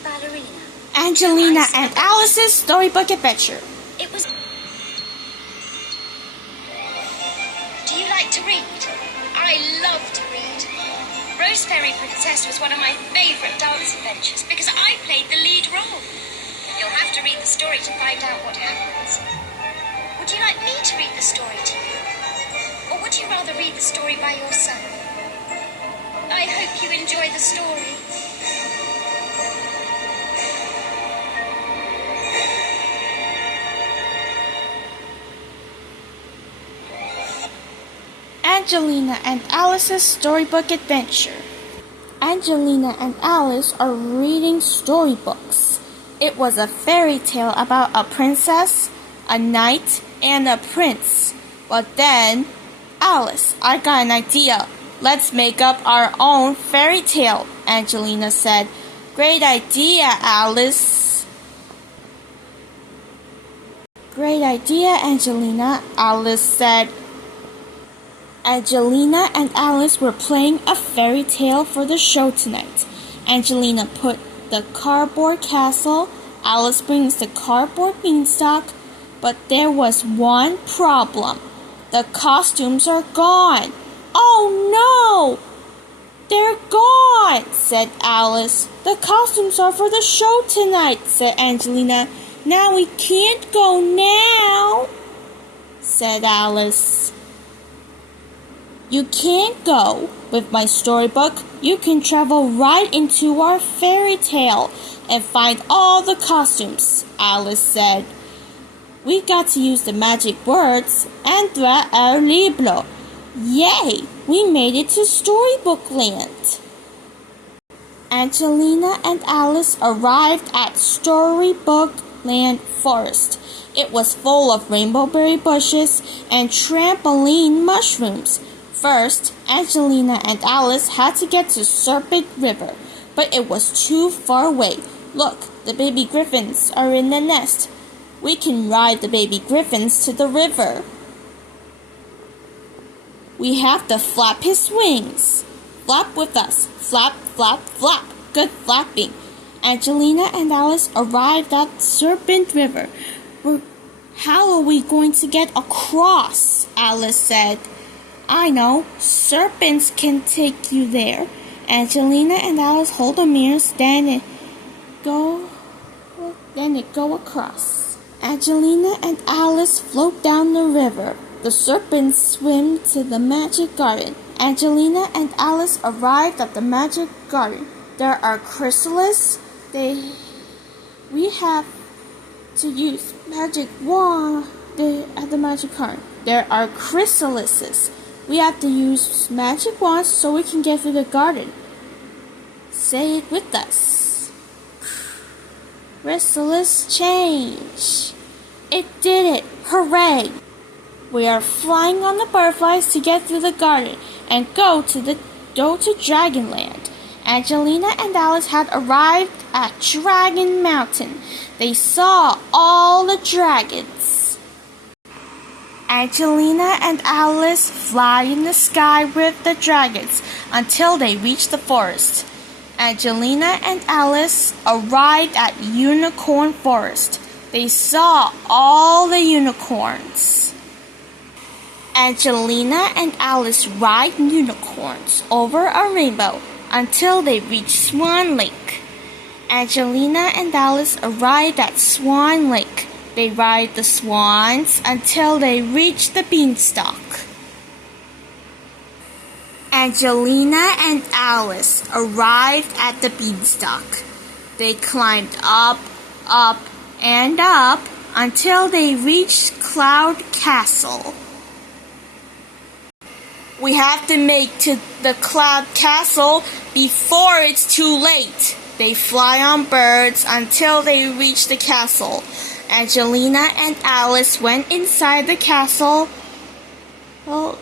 a ballerina. Angelina and Alice's Storybook Adventure. It was... Do you like to read? I love to read. Rose Fairy Princess was one of my favourite dance adventures because I played the lead role. You'll have to read the story to find out what happens. Would you like me to read the story to you? Or would you rather read the story by yourself? I hope you enjoy the story. Angelina and Alice's Storybook Adventure. Angelina and Alice are reading storybooks. It was a fairy tale about a princess, a knight, and a prince. But then, Alice, I got an idea. Let's make up our own fairy tale, Angelina said. Great idea, Alice. Great idea, Angelina, Alice said. Angelina and Alice were playing a fairy tale for the show tonight. Angelina put the cardboard castle, Alice brings the cardboard beanstalk, but there was one problem. The costumes are gone. Oh no! They're gone, said Alice. The costumes are for the show tonight, said Angelina. Now we can't go now, said Alice. You can't go. With my storybook, you can travel right into our fairy tale and find all the costumes, Alice said. We got to use the magic words, entra el libro. Yay! We made it to Storybook Land. Angelina and Alice arrived at Storybook Land Forest. It was full of rainbowberry bushes and trampoline mushrooms. First, Angelina and Alice had to get to Serpent River, but it was too far away. Look, the baby griffins are in the nest. We can ride the baby griffins to the river. We have to flap his wings. Flap with us. Flap, flap, flap. Good flapping. Angelina and Alice arrived at Serpent River. How are we going to get across? Alice said. I know. Serpents can take you there. Angelina and Alice hold the mirrors, then it go across. Angelina and Alice float down the river. The serpents swim to the magic garden. Angelina and Alice arrived at the magic garden. There are chrysalises. We have to use magic wand at the magic garden. There are chrysalises. We have to use magic wands so we can get through the garden. Say it with us. Chrysalis change. It did it. Hooray. We are flying on the butterflies to get through the garden and go to Dragonland. Angelina and Alice had arrived at Dragon Mountain. They saw all the dragons. Angelina and Alice fly in the sky with the dragons until they reach the forest. Angelina and Alice arrived at Unicorn Forest. They saw all the unicorns. Angelina and Alice ride unicorns over a rainbow until they reach Swan Lake. Angelina and Alice arrived at Swan Lake. They ride the swans until they reach the beanstalk. Angelina and Alice arrived at the beanstalk. They climbed up, up, and up until they reached Cloud Castle. We have to make to the Cloud Castle before it's too late. They fly on birds until they reach the castle. Angelina and Alice went inside the castle. Well,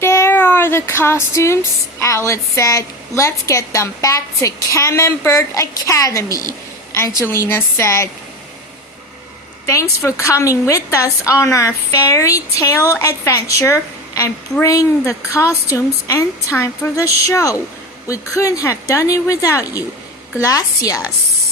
there are the costumes, Alice said. Let's get them back to Camembert Academy, Angelina said. Thanks for coming with us on our fairy tale adventure and bring the costumes and time for the show. We couldn't have done it without you. Gracias.